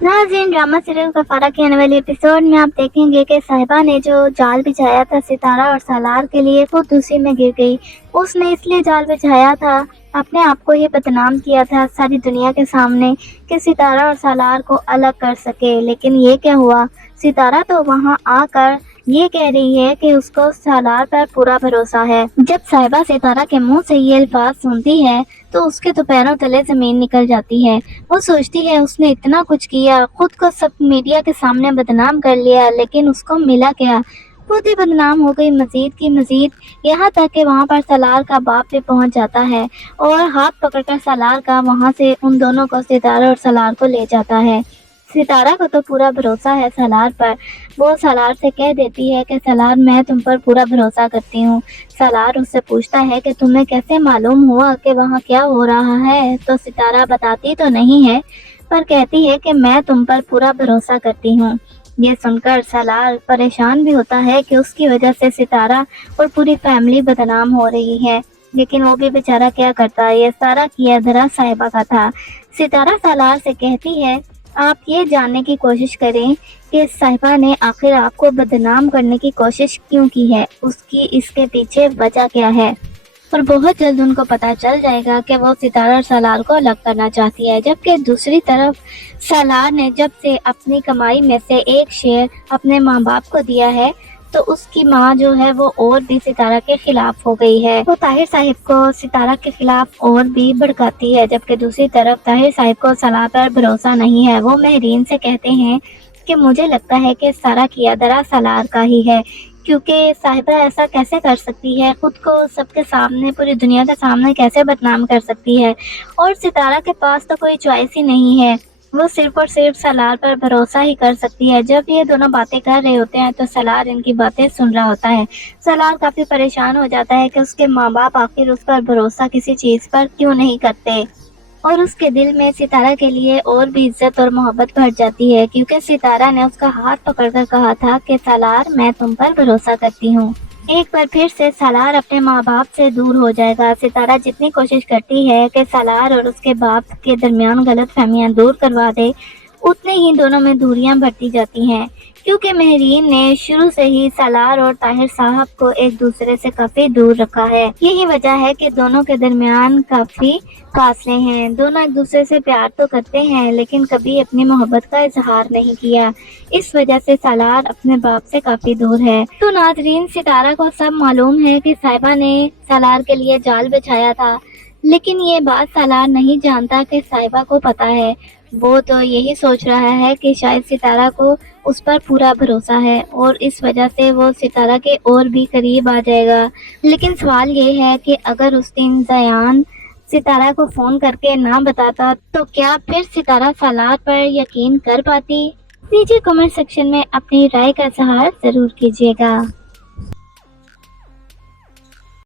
नाज़रीन, drama serial गफारा के आने वाले एपिसोड में आप देखेंगे कि साहिबा ने जो जाल बिछाया था सितारा और सालार के लिए, खुद उसी में गिर गई। उसने इसलिए जाल बिछाया था, अपने आप को ये बदनाम किया था सारी दुनिया के सामने कि सितारा और सालार को अलग कर सके। लेकिन ये क्या हुआ, सितारा तो वहाँ आकर ये कह रही है कि उसको सालार पर पूरा भरोसा है। जब साहिबा सितारा के मुंह से ये अल्फाज सुनती है तो उसके तो पैरों तले जमीन निकल जाती है। वो सोचती है उसने इतना कुछ किया, खुद को सब मीडिया के सामने बदनाम कर लिया, लेकिन उसको मिला क्या, खुद ही बदनाम हो गई मजीद की मजीद। यहाँ तक कि वहाँ पर सालार का बाप भी पहुँच जाता है और हाथ पकड़कर सालार का वहाँ से उन दोनों को, सितारा और सालार को ले जाता है। सितारा को तो पूरा भरोसा है सालार पर। वो सालार से कह देती है कि सालार, मैं तुम पर पूरा भरोसा करती हूँ। सालार उससे पूछता है कि तुम्हें कैसे मालूम हुआ कि वहाँ क्या हो रहा है, तो सितारा बताती तो नहीं है पर कहती है कि मैं तुम पर पूरा भरोसा करती हूँ। ये सुनकर सालार परेशान भी होता है कि उसकी वजह से सितारा और पूरी फैमिली बदनाम हो रही है, लेकिन वो भी बेचारा क्या करता है, ये सारा किया धरा साहिबा का था। सितारा सालार से कहती है, आप ये जानने की कोशिश करें कि साहिबा ने आखिर आपको बदनाम करने की कोशिश क्यों की है, उसकी इसके पीछे वजह क्या है। और बहुत जल्द उनको पता चल जाएगा कि वो सितारा और सालार को अलग करना चाहती है। जबकि दूसरी तरफ सालार ने जब से अपनी कमाई में से एक शेयर अपने माँ बाप को दिया है, तो उसकी माँ जो है वो और भी सितारा के खिलाफ हो गई है। वो ताहिर साहिब को सितारा के खिलाफ और भी भड़काती है। जबकि दूसरी तरफ ताहिर साहिब को सालार पर भरोसा नहीं है। वो महरीन से कहते हैं कि मुझे लगता है कि सारा किया धरा सालार का ही है, क्योंकि साहिबा ऐसा कैसे कर सकती है, खुद को सबके सामने, पूरी दुनिया के सामने कैसे बदनाम कर सकती है। और सितारा के पास तो कोई चॉइस ही नहीं है, वो सिर्फ और सिर्फ सालार पर भरोसा ही कर सकती है। जब ये दोनों बातें कर रहे होते हैं तो सालार इनकी बातें सुन रहा होता है। सालार काफ़ी परेशान हो जाता है कि उसके माँ बाप आखिर उस पर भरोसा किसी चीज़ पर क्यों नहीं करते, और उसके दिल में सितारा के लिए और भी इज्जत और मोहब्बत बढ़ जाती है, क्योंकि सितारा ने उसका हाथ पकड़कर कहा था कि सालार, मैं तुम पर भरोसा करती हूँ। एक बार फिर से सालार अपने माँ बाप से दूर हो जाएगा। सितारा जितनी कोशिश करती है कि सालार और उसके बाप के दरमियान गलतफहमियां दूर करवा दे, उतने ही दोनों में दूरियां बढ़ती जाती हैं, क्योंकि महरीन ने शुरू से ही सालार और ताहिर साहब को एक दूसरे से काफी दूर रखा है। यही वजह है कि दोनों के दरमियान काफी फासले हैं। दोनों एक दूसरे से प्यार तो करते हैं, लेकिन कभी अपनी मोहब्बत का इजहार नहीं किया। इस वजह से सालार अपने बाप से काफी दूर है। तो नाजरीन, सितारा को सब मालूम है कि साहिबा ने सालार के लिए जाल बिछाया था, लेकिन ये बात सालार नहीं जानता कि साहिबा को पता है। वो तो यही सोच रहा है कि शायद सितारा को उस पर पूरा भरोसा है और इस वजह से वो सितारा के और भी करीब आ जाएगा। लेकिन सवाल ये है कि अगर उस दिन ज़यान सितारा को फ़ोन करके ना बताता, तो क्या फिर सितारा सालार पर यकीन कर पाती? नीचे कमेंट सेक्शन में अपनी राय का इज़हार ज़रूर कीजिएगा।